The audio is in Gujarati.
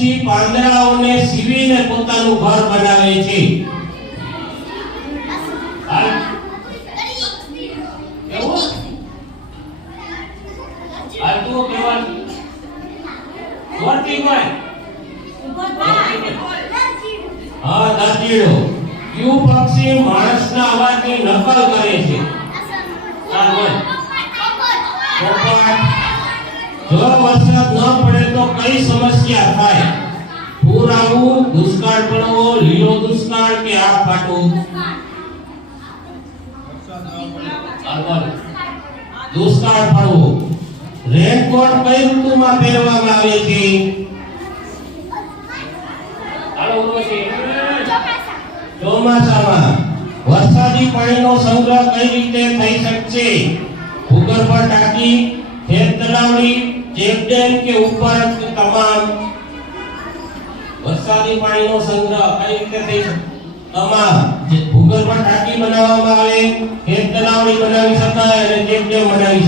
પક્ષી પાંદડાઓને સીવીને પોતાનું ઘર બનાવે છે. દાંતીડો. યુ પક્ષી માણસના અવાજની નકલ કરે છે. જો વરસાદ ન પડે તો કઈ સમસ્યા થાય? પૂર આવવું, દુષ્કાળ પડવો, લીલો દુષ્કાળ કે આગ ફાટવું? દુષ્કાળ પડવો. રેનકોટ કઈ ઋતુમાં પહેરવામાં આવે છે? ચોમાસામાં. વરસાદી પાણીનો સંગ્રહ કઈ રીતે થઈ શકશે? ભૂગર્ભ ટાંકી, ખેત તલાવડી, ચેકડેમ કે ઉપરાંત તમામ? વરસાદી પાણીનો સંગ્રહ કઈ રીતે થઈ શકે? તમામ. ભૂગર્ભ ટાંકી બનાવવામાં આવે, ખેત તલાવડી બનાવી શકાય અને ચેકડેમ બનાવી